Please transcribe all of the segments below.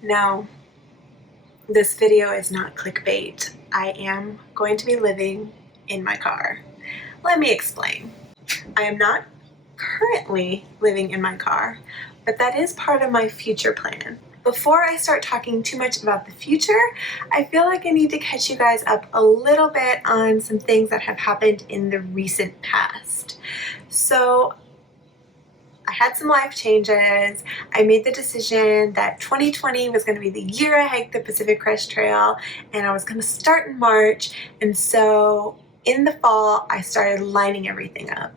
No, this video is not clickbait. I am going to be living in my car. Let me explain. I am not currently living in my car, but that is part of my future plan. Before I start talking too much about the future, I feel like I need to catch you guys up a little bit on some things that have happened in the recent past. So I had some life changes. I made the decision that 2020 was going to be the year I hiked the Pacific Crest Trail, and I was going to start in March. And so in the fall, I started lining everything up.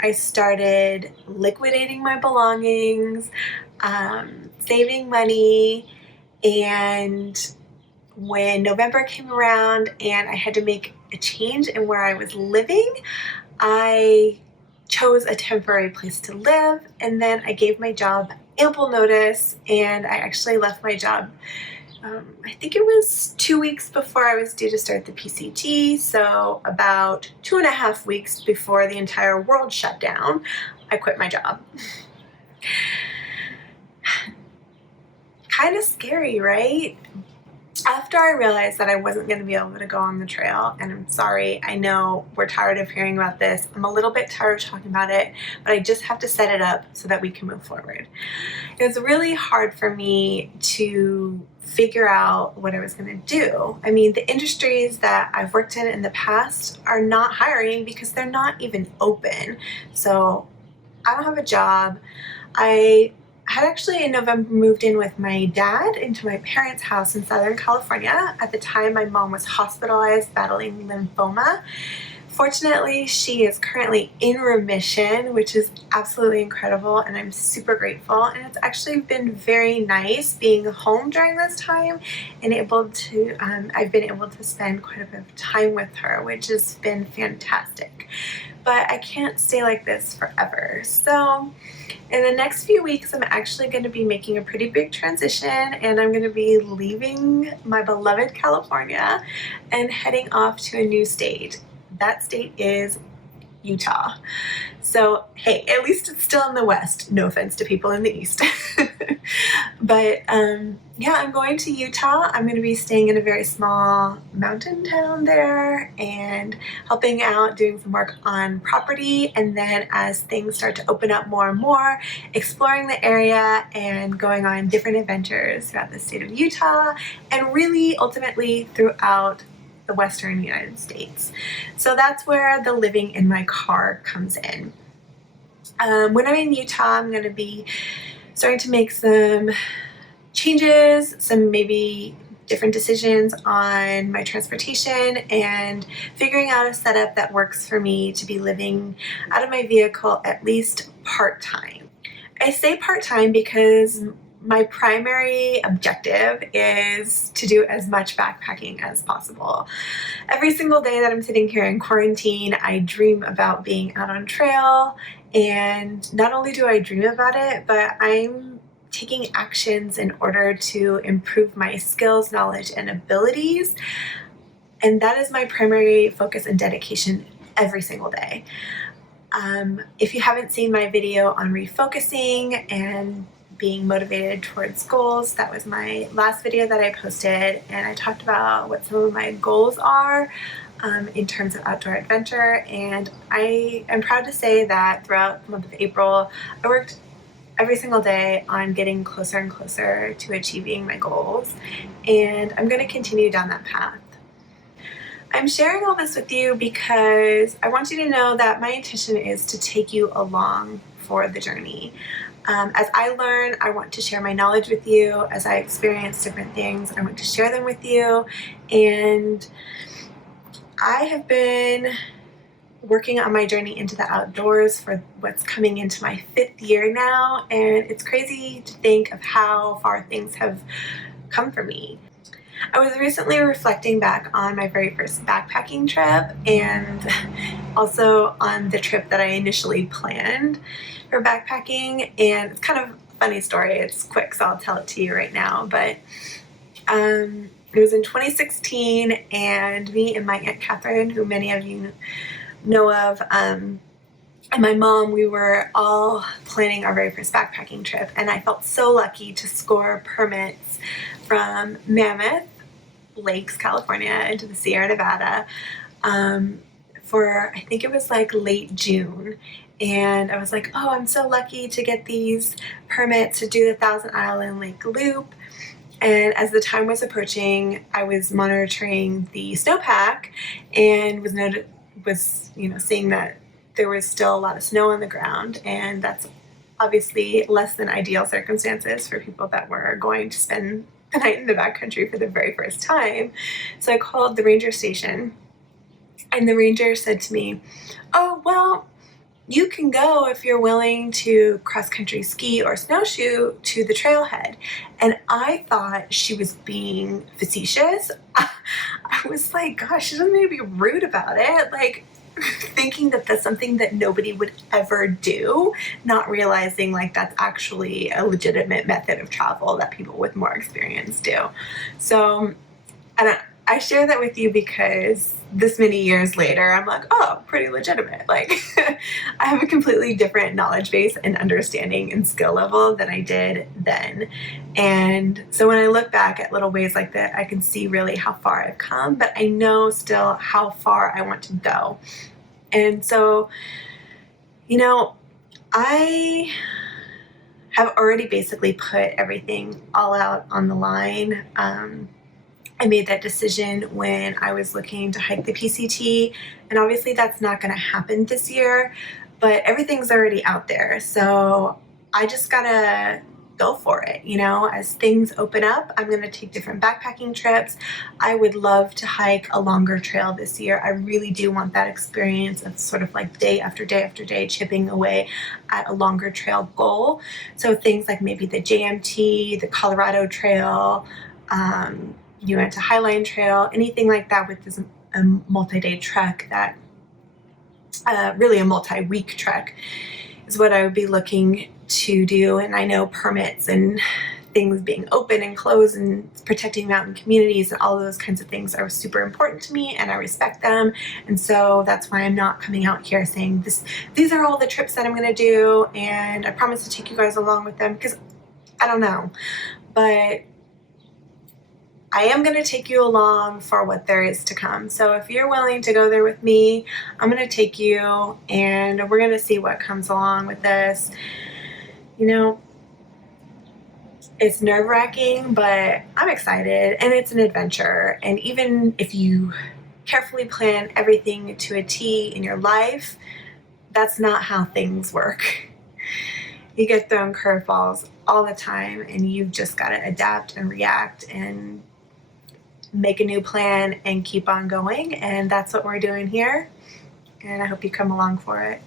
I started liquidating my belongings, saving money, and when November came around and I had to make a change in where I was living, I chose a temporary place to live, and then I gave my job ample notice, and I actually left my job I think it was 2 weeks before I was due to start the PCT, so about 2.5 weeks before the entire world shut down, I quit my job. Kind of scary, right? After I realized that I wasn't going to be able to go on the trail, and I'm sorry, I know we're tired of hearing about this. I'm a little bit tired of talking about it, but I just have to set it up so that we can move forward. It was really hard for me to figure out what I was going to do. I mean, the industries that I've worked in the past are not hiring because they're not even open. So I don't have a job. I had actually in November moved in with my dad into my parents' house in Southern California. At the time, my mom was hospitalized battling lymphoma. Fortunately, she is currently in remission, which is absolutely incredible, and I'm super grateful. And it's actually been very nice being home during this time and I've been able to spend quite a bit of time with her, which has been fantastic. But I can't stay like this forever. So in the next few weeks, I'm actually going to be making a pretty big transition, and I'm going to be leaving my beloved California and heading off to a new state. That state is Utah. So hey, at least it's still in the West. No offense to people in the East. But yeah, I'm going to Utah. I'm going to be staying in a very small mountain town there and helping out, doing some work on property. And then as things start to open up more and more, exploring the area and going on different adventures throughout the state of Utah and really ultimately throughout the Western United States. So that's where the living in my car comes in. When I'm in Utah, I'm going to be starting to make some changes, some maybe different decisions on my transportation, and figuring out a setup that works for me to be living out of my vehicle at least part-time. I say part-time because my primary objective is to do as much backpacking as possible. Every single day that I'm sitting here in quarantine, I dream about being out on trail, and not only do I dream about it, but I'm taking actions in order to improve my skills, knowledge, and abilities. And that is my primary focus and dedication every single day. If you haven't seen my video on refocusing and being motivated towards goals, that was my last video that I posted, and I talked about what some of my goals are in terms of outdoor adventure. And I am proud to say that throughout the month of April, I worked every single day on getting closer and closer to achieving my goals, and I'm going to continue down that path. I'm sharing all this with you because I want you to know that my intention is to take you along for the journey. As I learn, I want to share my knowledge with you. As I experience different things, I want to share them with you. And I have been working on my journey into the outdoors for what's coming into my 5th year now, and it's crazy to think of how far things have come for me. I was recently reflecting back on my very first backpacking trip, and also on the trip that I initially planned for backpacking. And it's kind of a funny story. It's quick, so I'll tell it to you right now. But it was in 2016, and me and my Aunt Catherine, who many of you know of, and my mom, we were all planning our very first backpacking trip, and I felt so lucky to score permits from Mammoth Lakes, California, into the Sierra Nevada for, I think it was like late June. And I was like, oh, I'm so lucky to get these permits to do the Thousand Island Lake Loop. And as the time was approaching, I was monitoring the snowpack and was seeing that there was still a lot of snow on the ground, and that's obviously less than ideal circumstances for people that were going to spend the night in the backcountry for the very first time. So I called the ranger station, and the ranger said to me, oh, well, you can go if you're willing to cross-country ski or snowshoe to the trailhead. And I thought she was being facetious. I was like, gosh, she doesn't need to be rude about it. Like, thinking that that's something that nobody would ever do, not realizing like that's actually a legitimate method of travel that people with more experience do. So, and I share that with you because this many years later, I'm like, oh, pretty legitimate. Like, I have a completely different knowledge base and understanding and skill level than I did then. And so when I look back at little ways like that, I can see really how far I've come, but I know still how far I want to go. And so, I have already basically put everything all out on the line. I made that decision when I was looking to hike the PCT, and obviously that's not going to happen this year, but everything's already out there. So I just gotta go for it. As things open up, I'm going to take different backpacking trips. I would love to hike a longer trail this year. I really do want that experience of sort of like day after day after day chipping away at a longer trail goal. So things like maybe the JMT, the Colorado Trail, Uinta Highline Trail, anything like that with this a multi-day trek, that really a multi-week trek is what I would be looking to do. And I know permits and things being open and closed and protecting mountain communities and all those kinds of things are super important to me, and I respect them. And so that's why I'm not coming out here saying these are all the trips that I'm going to do, and I promise to take you guys along with them, because I don't know. But I am going to take you along for what there is to come. So if you're willing to go there with me, I'm going to take you, and we're going to see what comes along with this. It's nerve-wracking, but I'm excited, and it's an adventure. And even if you carefully plan everything to a T in your life, that's not how things work. You get thrown curveballs all the time, and you've just got to adapt and react and make a new plan and keep on going. And that's what we're doing here. And I hope you come along for it.